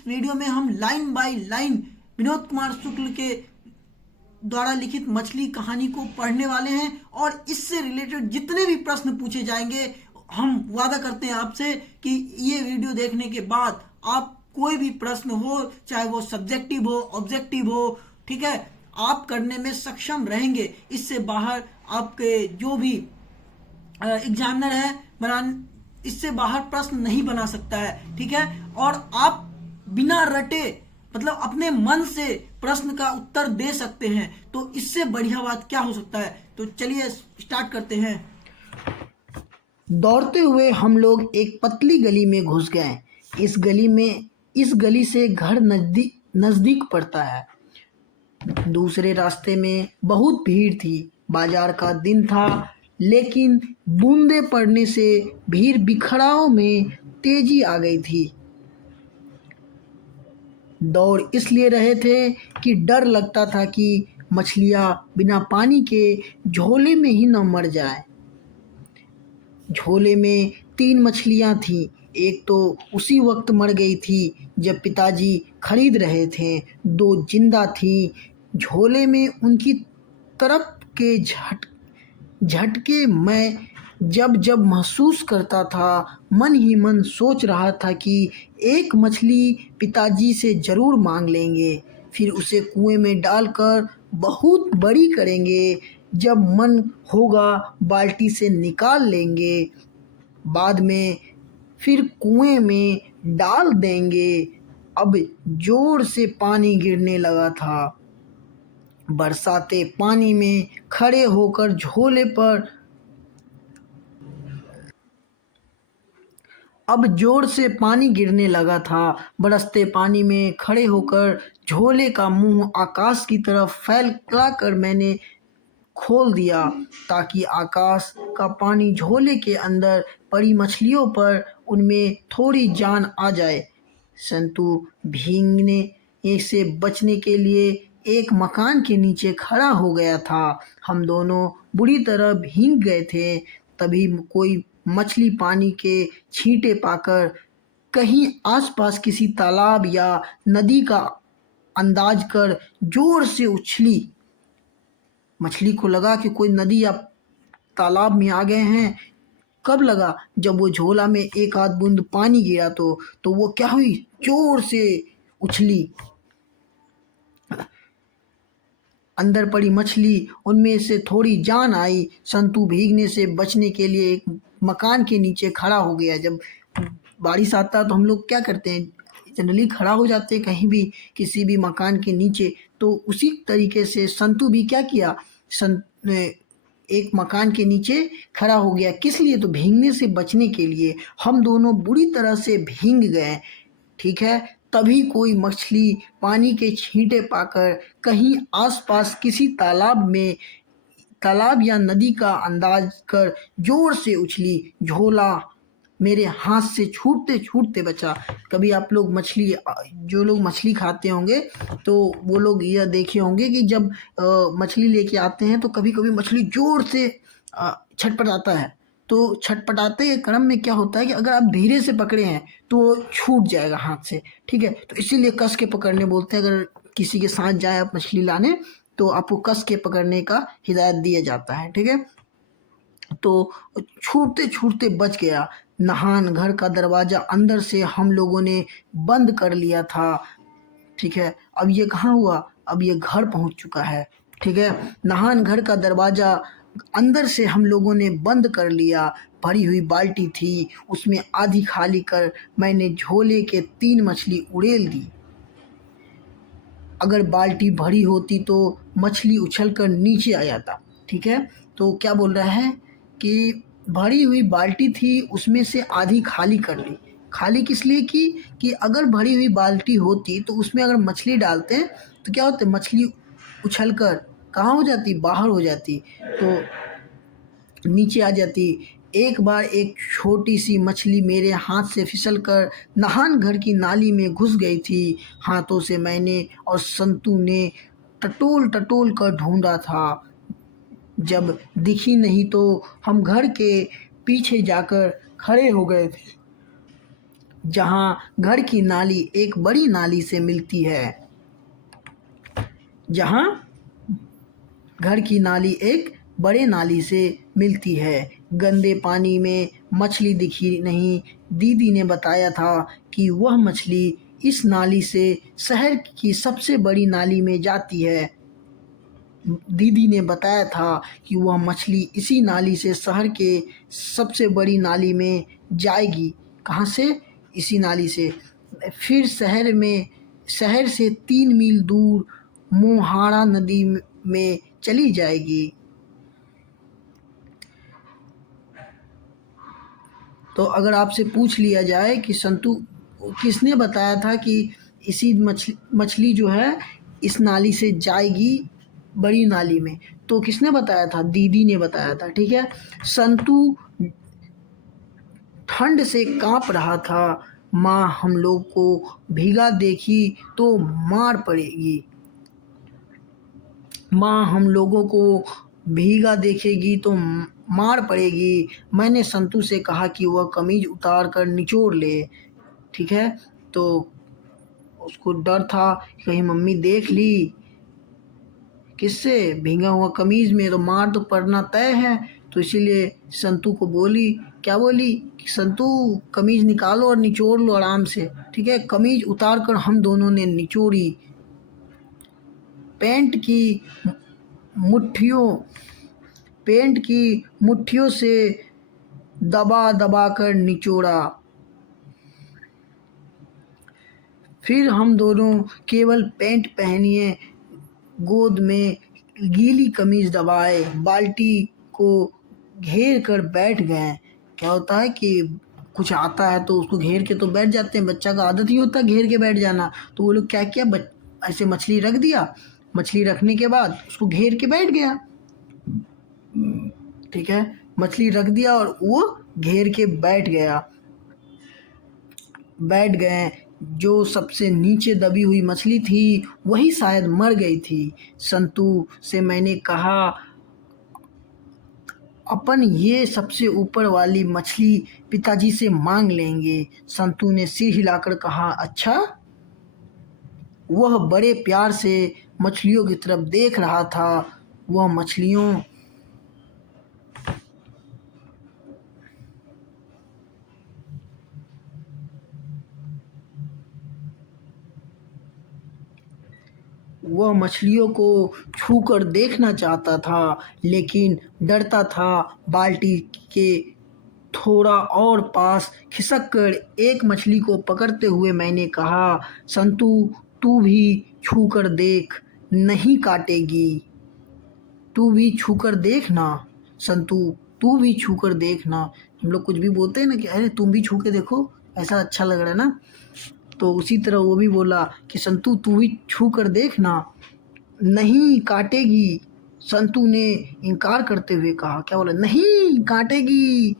इस वीडियो में हम line by line Vinod Kumar Shukla के द्वारा लिखित मछली कहानी को पढ़ने वाले हैं और इससे रिलेटेड जितने भी प्रश्न पूछे जाएंगे, हम वादा करते हैं आपसे कि ये वीडियो देखने के बाद आप कोई भी प्रश्न हो, चाहे वो सब्जेक्टिव हो, ऑब्जेक्टिव हो, ठीक है, आप करने में सक्षम रहेंगे। इससे बाहर आपके जो भी एग्जामिनर है इससे बाहर प्रश्न नहीं बना सकता है, ठीक है। और आप बिना रटे मतलब अपने मन से प्रश्न का उत्तर दे सकते हैं, तो इससे बढ़िया बात क्या हो सकता है। तो चलिए स्टार्ट करते हैं। दौड़ते हुए हम लोग एक पतली गली में घुस गए। इस गली से घर नजदीक पड़ता है। दूसरे रास्ते में बहुत भीड़ थी। बाजार का दिन था, लेकिन बूंदे पड़ने से भीड़ बिखराव में तेजी आ गई थी। दौड़ इसलिए रहे थे कि डर लगता था कि मछलियां बिना पानी के झोले में ही न मर जाए। झोले में 3 मछलियां थीं। एक तो उसी वक्त मर गई थी जब पिताजी खरीद रहे थे। 2 जिंदा थीं। झोले में उनकी तरफ के झटके मैं जब जब महसूस करता था, मन ही मन सोच रहा था कि एक मछली पिताजी से ज़रूर मांग लेंगे, फिर उसे कुएं में डालकर बहुत बड़ी करेंगे। जब मन होगा बाल्टी से निकाल लेंगे, बाद में फिर कुएं में डाल देंगे। अब जोर से पानी गिरने लगा था। बरसाते पानी में खड़े होकर झोले पर अब जोर से पानी गिरने लगा था। बरसते पानी में खड़े होकर झोले का मुंह आकाश की तरफ फैलाकर मैंने खोल दिया, ताकि आकाश का पानी झोले के अंदर पड़ी मछलियों पर उनमें थोड़ी जान आ जाए। संतू भीगने से बचने के लिए एक मकान के नीचे खड़ा हो गया था। हम दोनों बुरी तरह भीग गए थे। तभी कोई मछली पानी के छींटे पाकर कहीं आसपास किसी तालाब या नदी का अंदाज कर जोर से उछली। मछली को लगा कि कोई नदी या तालाब में आ गए हैं। कब लगा? जब वो झोला में एक आध बूंद पानी गिरा तो वो क्या हुई, जोर से उछली। अंदर पड़ी मछली, उनमें से थोड़ी जान आई। संतू भीगने से बचने के लिए एक मकान के नीचे खड़ा हो गया। जब बारिश आता है तो हम लोग क्या करते हैं, जनरली खड़ा हो जाते हैं कहीं भी, किसी भी मकान के नीचे। तो उसी तरीके से संतू भी क्या किया, एक मकान के नीचे खड़ा हो गया। किस लिए? तो भीगने से बचने के लिए। हम दोनों बुरी तरह से भीग गए, ठीक है। तभी कोई मछली पानी के छींटे पाकर कहीं आसपास किसी तालाब या नदी का अंदाज कर जोर से उछली। झोला मेरे हाथ से छूटते छूटते बचा। कभी आप लोग जो लोग मछली खाते होंगे तो वो लोग यह देखे होंगे कि जब मछली लेके आते हैं तो कभी कभी मछली जोर से छटपटाता है। तो छटपटाते के क्रम में क्या होता है कि अगर आप धीरे से पकड़े हैं तो वो छूट जाएगा हाथ से, ठीक है। तो इसीलिए कस के पकड़ने बोलते हैं। अगर किसी के साथ जाए आप मछली लाने तो आपको कस के पकड़ने का हिदायत दिया जाता है, ठीक है। तो छूटते छूटते बच गया। नहान घर का दरवाज़ा अंदर से हम लोगों ने बंद कर लिया था, ठीक है। अब ये कहाँ हुआ, अब ये घर पहुँच चुका है, ठीक है। नहान घर का दरवाज़ा अंदर से हम लोगों ने बंद कर लिया। भरी हुई बाल्टी थी, उसमें आधी खाली कर मैंने झोले के 3 मछली उड़ेल दी। अगर बाल्टी भरी होती तो मछली उछलकर नीचे आ जाता, ठीक है। तो क्या बोल रहा है कि भरी हुई बाल्टी थी, उसमें से आधी खाली कर ली। खाली किस लिए की कि अगर भरी हुई बाल्टी होती तो उसमें अगर मछली डालते हैं तो क्या होता, मछली उछलकर कहाँ हो जाती, बाहर हो जाती, तो नीचे आ जाती। एक बार एक छोटी सी मछली मेरे हाथ से फिसलकर नहान घर की नाली में घुस गई थी। हाथों से मैंने और संतू ने टटोल टटोल कर ढूंढा था। जब दिखी नहीं तो हम घर के पीछे जाकर खड़े हो गए थे। जहाँ घर की नाली एक बड़ी नाली से मिलती है। जहाँ घर की नाली एक बड़े नाली से मिलती है। गंदे पानी में मछली दिखी नहीं। दीदी ने बताया था कि वह मछली इस नाली से शहर की सबसे बड़ी नाली में जाती है। दीदी ने बताया था कि वह मछली इसी नाली से शहर के सबसे बड़ी नाली में जाएगी। कहाँ से? इसी नाली से। फिर शहर से 3 मील दूर मोहारा नदी में चली जाएगी। तो अगर आपसे पूछ लिया जाए कि संतू किसने बताया था कि इसी मछली जो है इस नाली से जाएगी बड़ी नाली में, तो किसने बताया था? दीदी ने बताया था। ठीक है। संतू ठंड से कांप रहा था। माँ हम लोग को भीगा देखी तो मार पड़ेगी। माँ हम लोगों को भीगा देखेगी तो मार पड़ेगी। मैंने संतू से कहा कि वह कमीज उतार कर निचोड़ ले। ठीक है। तो उसको डर था कि कहीं मम्मी देख ली। किससे? भीगा हुआ कमीज में, तो मार तो पड़ना तय है। तो इसीलिए संतू को बोली, क्या बोली कि संतू कमीज निकालो और निचोड़ लो आराम से। ठीक है। कमीज उतार कर हम दोनों ने निचोड़ी। पैंट की मुट्ठियों से दबा दबा कर निचोड़ा। फिर हम दोनों केवल पैंट पहनिए गोद में गीली कमीज दबाए बाल्टी को घेर कर बैठ गए। क्या होता है कि कुछ आता है तो उसको घेर के तो बैठ जाते हैं। बच्चा का आदत ही होता है घेर के बैठ जाना। तो वो लोग क्या किया, ऐसे मछली रख दिया। मछली रखने के बाद उसको घेर के बैठ गया। ठीक है। मछली रख दिया और वो घेर के बैठ गए। जो सबसे नीचे दबी हुई मछली थी वही शायद मर गई थी। संतू से मैंने कहा, अपन ये सबसे ऊपर वाली मछली पिताजी से मांग लेंगे। संतू ने सिर हिलाकर कहा, अच्छा। वह बड़े प्यार से मछलियों की तरफ देख रहा था। वह मछलियों को छूकर देखना चाहता था, लेकिन डरता था। बाल्टी के थोड़ा और पास खिसक कर एक मछली को पकड़ते हुए मैंने कहा, संतू तू भी छूकर देख, नहीं काटेगी। तू भी छूकर देखना संतू, तू भी छूकर देखना। हम लोग कुछ भी बोलते हैं ना कि अरे तुम भी छू के देखो, ऐसा अच्छा लग रहा है ना। तो उसी तरह वो भी बोला कि संतू तू भी छू कर देखना, नहीं काटेगी। संतू ने इनकार करते हुए कहा, क्या बोला? नहीं काटेगी।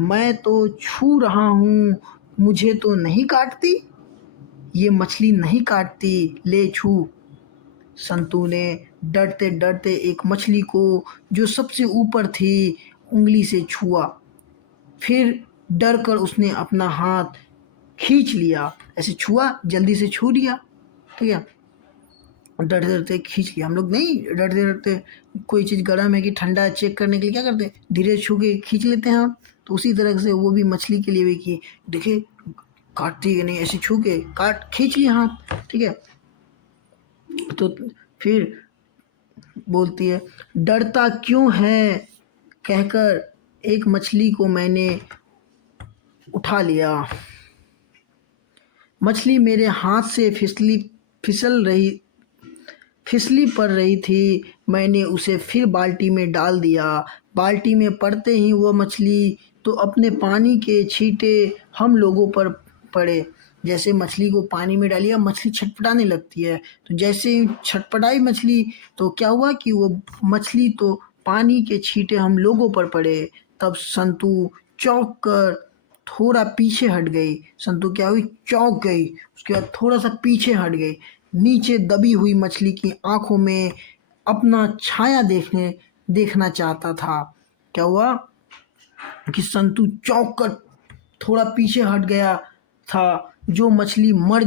मैं तो छू रहा हूँ, मुझे तो नहीं काटती। ये मछली नहीं काटती, ले छू। संतू ने डरते डरते एक मछली को जो सबसे ऊपर थी उंगली से छुआ। फिर डर कर उसने अपना हाथ खींच लिया। ऐसे छुआ, जल्दी से छू लिया। ठीक है। डरते डरते खींच लिया। हम लोग नहीं डरते डरते कोई चीज़ गर्म है कि ठंडा है चेक करने के लिए क्या करते हैं, धीरे छू के खींच लेते हैं हम। तो उसी तरह से वो भी मछली के लिए भी किए, देखे काटती है नहीं, ऐसे छू के खींच लिया हाथ। ठीक है। तो फिर बोलती है, डरता क्यों है, कहकर एक मछली को मैंने उठा लिया। मछली मेरे हाथ से फिसली पड़ रही थी। मैंने उसे फिर बाल्टी में डाल दिया। बाल्टी में पड़ते ही वह मछली तो अपने पानी के छींटे हम लोगों पर पड़े। जैसे मछली को पानी में डालिए, मछली छटपटाने लगती है। तो जैसे ही छटपटाई मछली, तो क्या हुआ कि वो मछली तो पानी के छींटे हम लोगों पर पड़े। तब संतू चौंक कर थोड़ा पीछे हट गई। संतू क्या हुई? चौंक गई। उसके बाद थोड़ा सा पीछे हट गई। नीचे दबी हुई मछली की आंखों में अपना छाया देखना चाहता था। क्या हुआ कि संतू चौंक कर थोड़ा पीछे हट गया। था। जो मछली मर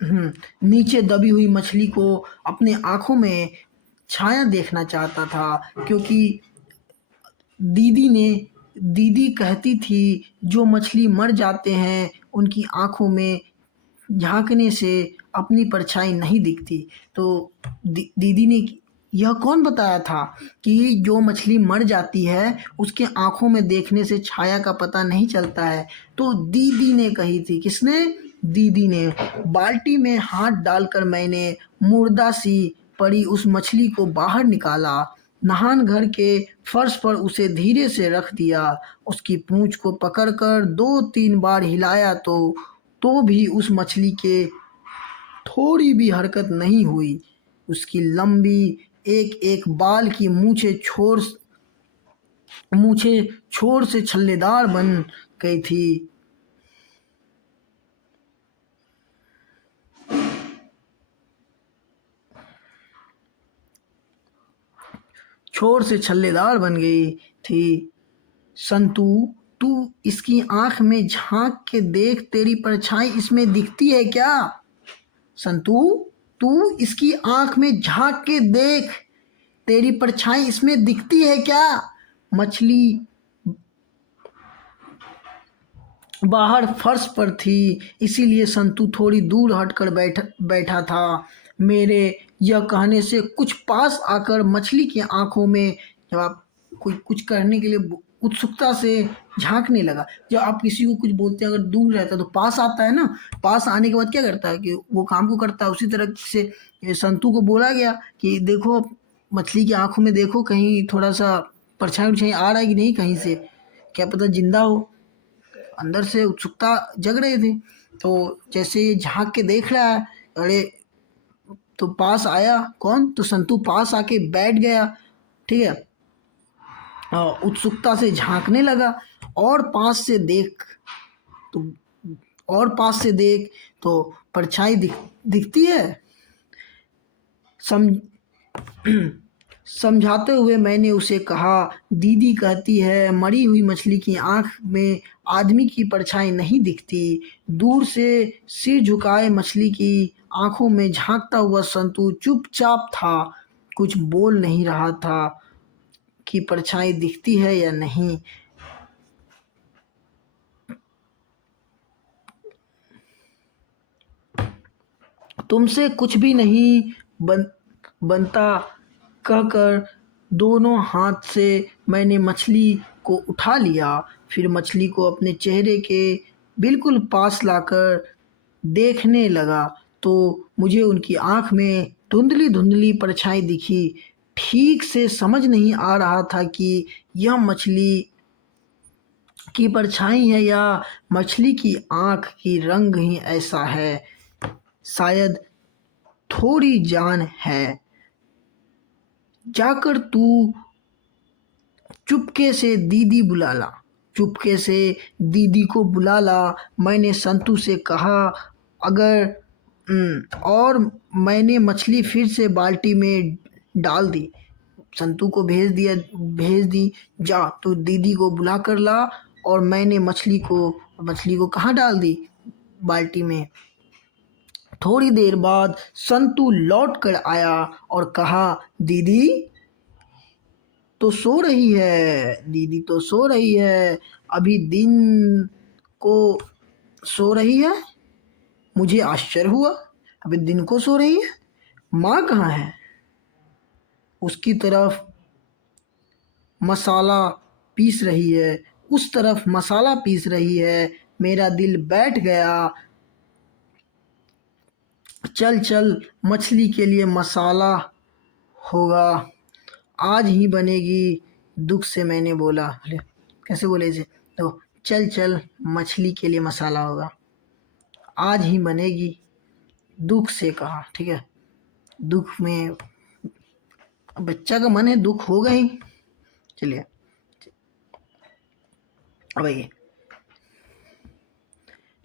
नीचे दबी हुई मछली को अपने आंखों में छाया देखना चाहता था, क्योंकि दीदी कहती थी जो मछली मर जाते हैं उनकी आंखों में झांकने से अपनी परछाई नहीं दिखती। तो दीदी ने यह कौन बताया था कि जो मछली मर जाती है उसके आंखों में देखने से छाया का पता नहीं चलता है? तो दीदी ने कही थी। किसने? दीदी ने। बाल्टी में हाथ डालकर मैंने मुर्दा सी पड़ी उस मछली को बाहर निकाला। नहान घर के फर्श पर उसे धीरे से रख दिया। उसकी पूंछ को पकड़कर 2-3 बार हिलाया तो भी उस मछली के थोड़ी भी हरकत नहीं हुई। उसकी लंबी एक एक बाल की मूछें छोर से छल्लेदार बन गई थी। छोर से छल्लेदार बन गई थी। संतू, तू इसकी आंख में झांक के देख, तेरी परछाई इसमें दिखती है क्या? संतू, तू इसकी आंख में झांक के देख, तेरी परछाई इसमें दिखती है क्या? मछली बाहर फर्श पर थी, इसीलिए संतू थोड़ी दूर हटकर बैठा था। मेरे यह कहने से कुछ पास आकर मछली की आंखों में जब आप कोई कुछ करने के लिए उत्सुकता से झांकने लगा। जब आप किसी को कुछ बोलते हैं, अगर दूर रहता है तो पास आता है ना। पास आने के बाद क्या करता है कि वो काम को करता है। उसी तरह से संतू को बोला गया कि देखो, मछली की आंखों में देखो, कहीं थोड़ा सा परछाई आ रहा है कि नहीं, कहीं से क्या पता जिंदा हो। अंदर से उत्सुकता जग रही थी। तो जैसे ये झांक के देख रहा है, अरे तो पास आया कौन? तो संतू पास आके बैठ गया। ठीक है, उत्सुकता से झांकने लगा। और पास से देख तो परछाई दिखती है। सम समझाते हुए मैंने उसे कहा, दीदी कहती है मरी हुई मछली की आंख में आदमी की परछाई नहीं दिखती। दूर से सिर झुकाए मछली की आंखों में झांकता हुआ संतू चुपचाप था, कुछ बोल नहीं रहा था कि परछाई दिखती है या नहीं। तुमसे कुछ भी नहीं बनता कहकर दोनों हाथ से मैंने मछली को उठा लिया। फिर मछली को अपने चेहरे के बिल्कुल पास लाकर देखने लगा तो मुझे उनकी आंख में धुंधली धुंधली परछाई दिखी। ठीक से समझ नहीं आ रहा था कि यह मछली की परछाई है या मछली की आंख की रंग ही ऐसा है। शायद थोड़ी जान है। जाकर तू चुपके से दीदी को बुला ला। मैंने संतू से कहा। और मैंने मछली फिर से बाल्टी में डाल दी। संतू को भेज दी, जा तू दीदी को बुला कर ला। और मैंने मछली को कहाँ डाल दी? बाल्टी में। थोड़ी देर बाद संतू लौट कर आया और कहा, दीदी तो सो रही है। अभी दिन को सो रही है। मुझे आश्चर्य हुआ, अभी दिन को सो रही है। माँ कहाँ है? उसकी तरफ मसाला पीस रही है। मेरा दिल बैठ गया। चल मछली के लिए मसाला होगा, आज ही बनेगी। दुख से मैंने बोला। कैसे बोले इसे? तो चल मछली के लिए मसाला होगा, आज ही बनेगी। दुख से कहा। ठीक है, दुख में बच्चा का मन है, दुख होगा ही। चलिए अब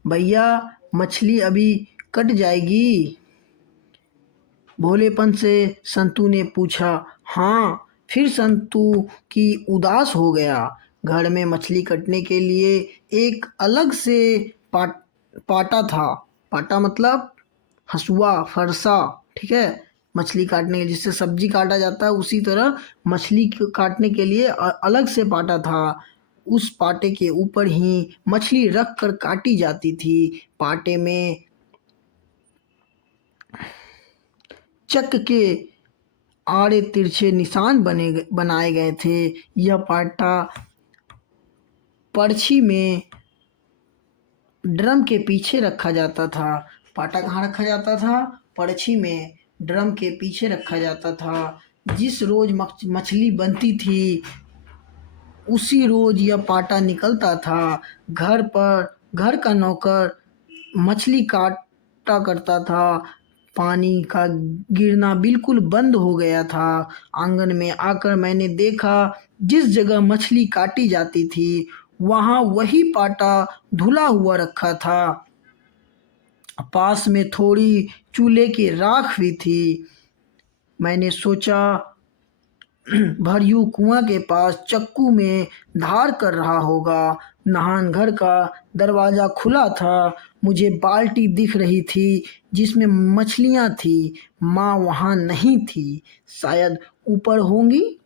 भैया मछली अभी कट जाएगी, भोलेपन से संतू ने पूछा। हाँ। फिर संतू की उदास हो गया। घर में मछली कटने के लिए एक अलग से पाटा था। पाटा मतलब हसुआ, फरसा, ठीक है, मछली काटने के जिससे सब्जी काटा जाता है, उसी तरह मछली काटने के लिए अलग से पाटा था। उस पाटे के ऊपर ही मछली रख कर काटी जाती थी। पाटे में चक के आड़े तिरछे निशान बनाए गए थे। यह पाटा पर्ची में ड्रम के पीछे रखा जाता था। पाटा कहाँ रखा जाता था? पर्ची में ड्रम के पीछे रखा जाता था। जिस रोज मछली बनती थी उसी रोज यह पाटा निकलता था। घर का नौकर मछली काटा करता था। पानी का गिरना बिल्कुल बंद हो गया था। आंगन में आकर मैंने देखा जिस जगह मछली काटी जाती थी वहाँ वही पाटा धुला हुआ रखा था। पास में थोड़ी चूल्हे की राख भी थी। मैंने सोचा भरियू कुआं के पास चक्कू में धार कर रहा होगा। नहान घर का दरवाज़ा खुला था। मुझे बाल्टी दिख रही थी जिसमें मछलियाँ थी। माँ वहाँ नहीं थी, शायद ऊपर होंगी।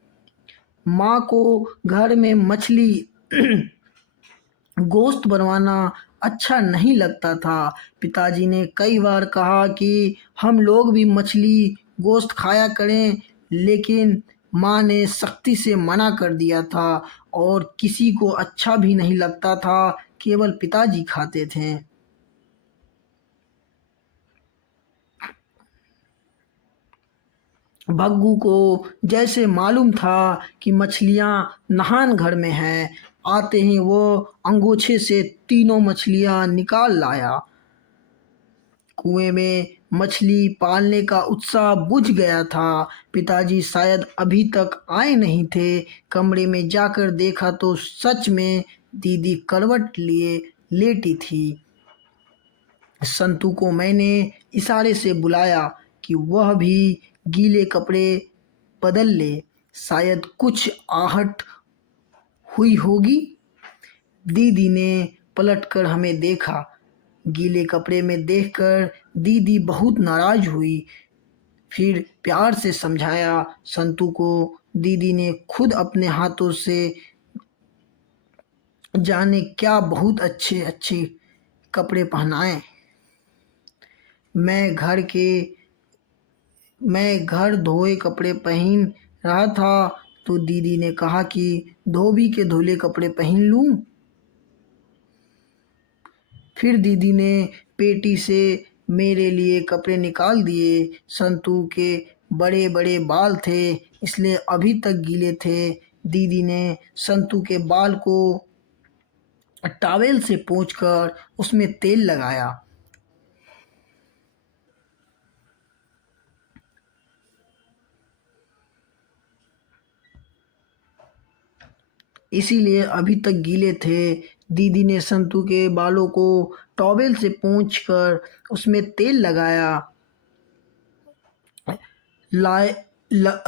माँ को घर में मछली गोश्त बनवाना अच्छा नहीं लगता था। पिताजी ने कई बार कहा कि हम लोग भी मछली गोश्त खाया करें, लेकिन माँ ने सख्ती से मना कर दिया था और किसी को अच्छा भी नहीं लगता था, केवल पिताजी खाते थे। भग्गू को जैसे मालूम था कि मछलियाँ नहान घर में हैं। आते ही वो अंगोछे से तीनों मछलियाँ निकाल लाया। कुएं में मछली पालने का उत्साह बुझ गया था। पिताजी शायद अभी तक आए नहीं थे। कमरे में जाकर देखा तो सच में दीदी करवट लिए लेटी थी। संतू को मैंने इशारे से बुलाया कि वह भी गीले कपड़े बदल ले, शायद कुछ आहट हुई होगी। दीदी ने पलटकर हमें देखा। गीले कपड़े में देखकर दीदी बहुत नाराज हुई। फिर प्यार से समझाया संतू को। दीदी ने खुद अपने हाथों से जाने क्या बहुत अच्छे अच्छे कपड़े पहनाए। मैं घर धोए कपड़े पहन रहा था तो दीदी ने कहा कि धोबी के धुले कपड़े पहन लूं। फिर दीदी ने पेटी से मेरे लिए कपड़े निकाल दिए। संतू के बड़े बड़े बाल थे, इसलिए अभी तक गीले थे। दीदी ने संतू के बाल को टॉवेल से पोंछकर उसमें तेल लगाया। इसीलिए अभी तक गीले थे। दीदी ने संतू के बालों को टॉवेल से पोंछकर उसमें तेल लगाया। लाए ल,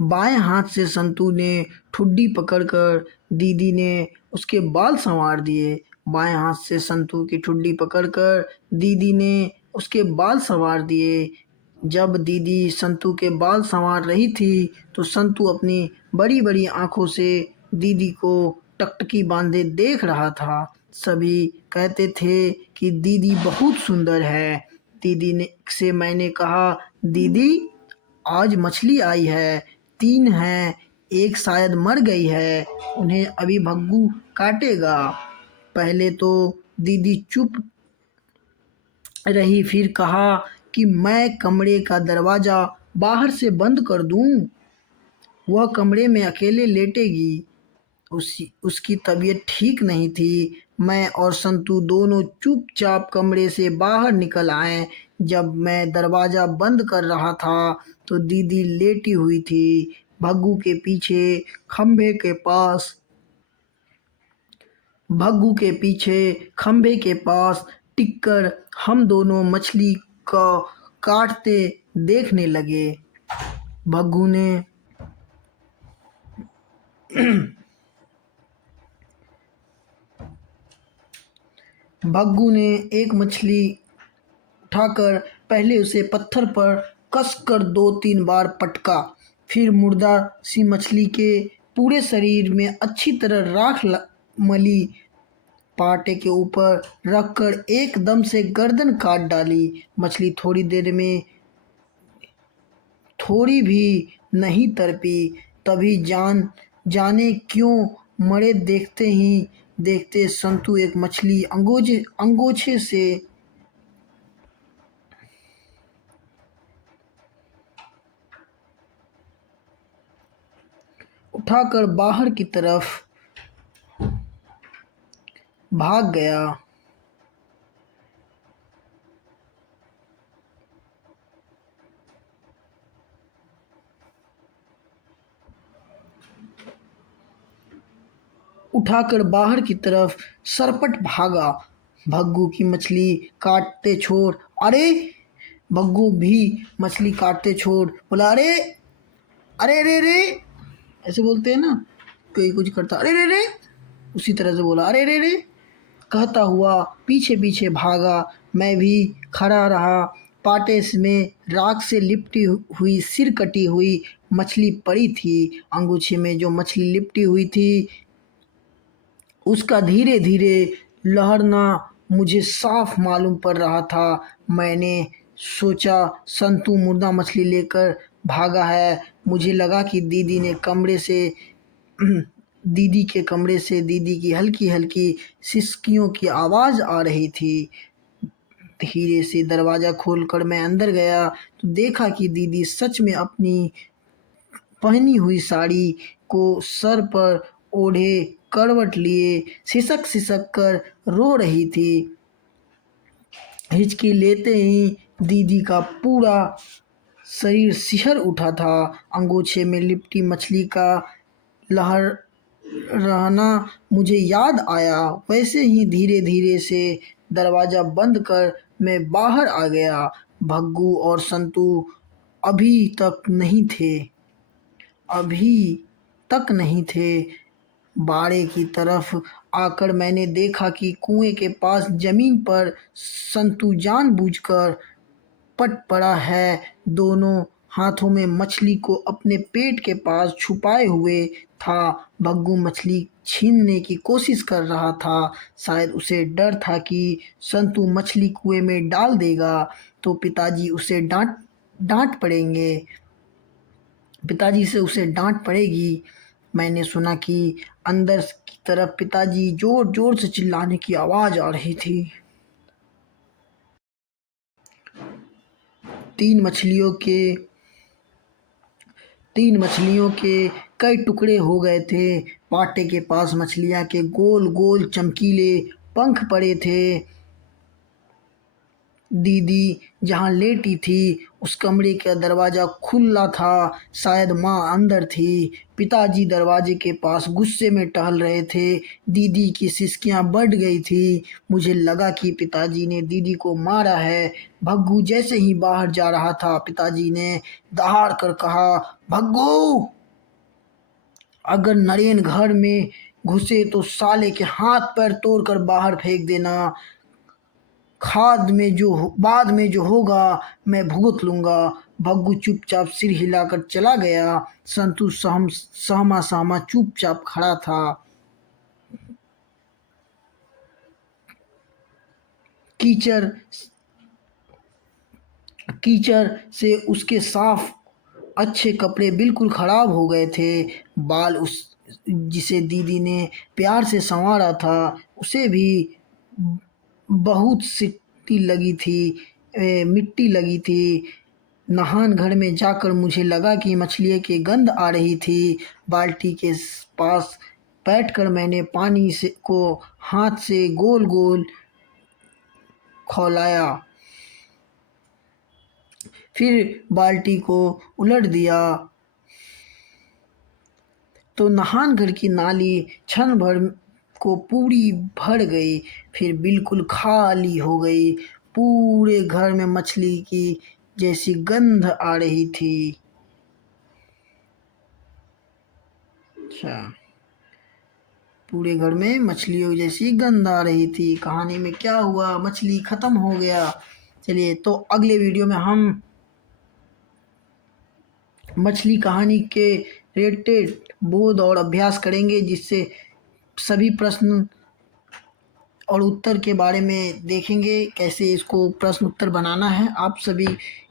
बाएं हाथ से संतू ने ठुड्डी पकड़कर दीदी ने उसके बाल संवार दिए। बाएं हाथ से संतू की ठुड्डी पकड़कर दीदी ने उसके बाल संवार दिए। जब दीदी संतू के बाल संवार रही थी तो संतू अपनी बड़ी बड़ी आंखों से दीदी को टकटकी बांधे देख रहा था। सभी कहते थे कि दीदी बहुत सुंदर है। दीदी ने से मैंने कहा, दीदी आज मछली आई है, 3 हैं, एक शायद मर गई है, उन्हें अभी भग्गू काटेगा। पहले तो दीदी चुप रही, फिर कहा कि मैं कमरे का दरवाज़ा बाहर से बंद कर दूं, वह कमरे में अकेले लेटेगी। उसकी तबीयत ठीक नहीं थी। मैं और संतू दोनों चुपचाप कमरे से बाहर निकल आए। जब मैं दरवाज़ा बंद कर रहा था तो दीदी लेटी हुई थी भग्गू के पीछे खंभे के पास टिककर हम दोनों मछली को काटते देखने लगे। भग्गू ने भग्गू ने एक मछली उठाकर पहले उसे पत्थर पर कसकर 2-3 बार पटका, फिर मुर्दा सी मछली के पूरे शरीर में अच्छी तरह मली, पाटे के ऊपर रखकर एकदम से गर्दन काट डाली। मछली थोड़ी देर में थोड़ी भी नहीं तड़पी। तभी जाने क्यों मरे देखते संतू एक मछली अंगोछे से उठाकर बाहर की तरफ भाग गया। उठाकर बाहर की तरफ सरपट भागा। भग्गू की मछली काटते छोड़ अरे भग्गू भी मछली काटते छोड़ बोला, अरे अरे रे रे, ऐसे बोलते हैं ना, कोई कुछ करता अरे रे रे, उसी तरह से बोला अरे रे रे, कहता हुआ पीछे पीछे भागा। मैं भी खड़ा रहा। पाटे में राख से लिपटी हुई सिर कटी हुई मछली पड़ी थी। अंगूछे में जो मछली लिपटी हुई थी उसका धीरे धीरे लहरना मुझे साफ मालूम पड़ रहा था। मैंने सोचा संतू मुर्दा मछली लेकर भागा है। मुझे लगा कि दीदी के कमरे से दीदी की हल्की हल्की सिसकियों की आवाज़ आ रही थी। धीरे से दरवाज़ा खोलकर मैं अंदर गया तो देखा कि दीदी सच में अपनी पहनी हुई साड़ी को सर पर ओढ़े करवट लिए सिसक सिसक कर रो रही थी। हिचकी लेते ही दीदी का पूरा शरीर सिहर उठा था। अंगोछे में लिपटी मछली का लहर रहना मुझे याद आया। वैसे ही धीरे धीरे से दरवाज़ा बंद कर मैं बाहर आ गया। भग्गू और संतू अभी तक नहीं थे अभी तक नहीं थे। बाड़े की तरफ आकर मैंने देखा कि कुएं के पास जमीन पर संतू जानबूझकर पट पड़ा है। दोनों हाथों में मछली को अपने पेट के पास छुपाए हुए था। भग्गू मछली छीनने की कोशिश कर रहा था। शायद उसे डर था कि संतू मछली कुएं में डाल देगा तो पिताजी से उसे डांट पड़ेगी। मैंने सुना कि अंदर की तरफ पिताजी जोर जोर से चिल्लाने की आवाज़ आ रही थी। तीन मछलियों के कई टुकड़े हो गए थे। पाटे के पास मछलियां के गोल गोल चमकीले पंख पड़े थे। दीदी जहाँ लेटी थी उस कमरे का दरवाज़ा खुला था। शायद माँ अंदर थी। पिताजी दरवाजे के पास गुस्से में टहल रहे थे। दीदी की सिसकियाँ बढ़ गई थी। मुझे लगा कि पिताजी ने दीदी को मारा है। भग्गू जैसे ही बाहर जा रहा था पिताजी ने दहाड़ कर कहा, भग्गू, अगर नरेन घर में घुसे तो साले के हाथ पैर तोड़कर बाहर फेंक देना। बाद में जो होगा मैं भुगत लूंगा। भग्गू चुपचाप सिर हिलाकर चला गया। संतू सहमा सहमा चुपचाप खड़ा था। कीचड़ से उसके साफ अच्छे कपड़े बिल्कुल खराब हो गए थे। बाल जिसे दीदी ने प्यार से संवारा था उसे भी बहुत मिट्टी लगी थी। नहान घर में जाकर मुझे लगा कि मछलियों की गंध आ रही थी। बाल्टी के पास बैठकर मैंने पानी को हाथ से गोल गोल खौलाया, फिर बाल्टी को उलट दिया तो नहान घर की नाली क्षण भर को पूरी भर गई, फिर बिल्कुल खाली हो गई। पूरे घर में मछली की जैसी गंध आ रही थी। अच्छा, पूरे घर में मछलियों जैसी गंध आ रही थी। कहानी में क्या हुआ, मछली खत्म हो गया। चलिए, तो अगले वीडियो में हम मछली कहानी के रिलेटेड बोध और अभ्यास करेंगे, जिससे सभी प्रश्न और उत्तर के बारे में देखेंगे, कैसे इसको प्रश्न उत्तर बनाना है। आप सभी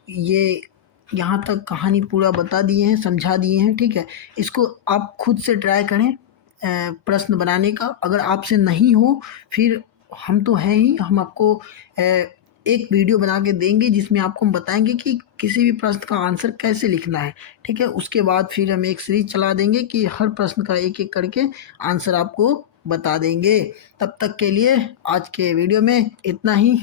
ये यहाँ तक कहानी पूरा बता दिए हैं, समझा दिए हैं, ठीक है। इसको आप खुद से ट्राई करें प्रश्न बनाने का। अगर आपसे नहीं हो, फिर हम तो हैं ही, हम आपको एक वीडियो बना के देंगे जिसमें आपको हम बताएंगे कि किसी भी प्रश्न का आंसर कैसे लिखना है, ठीक है। उसके बाद फिर हम एक सीरीज चला देंगे कि हर प्रश्न का एक एक करके आंसर आपको बता देंगे। तब तक के लिए आज के वीडियो में इतना ही।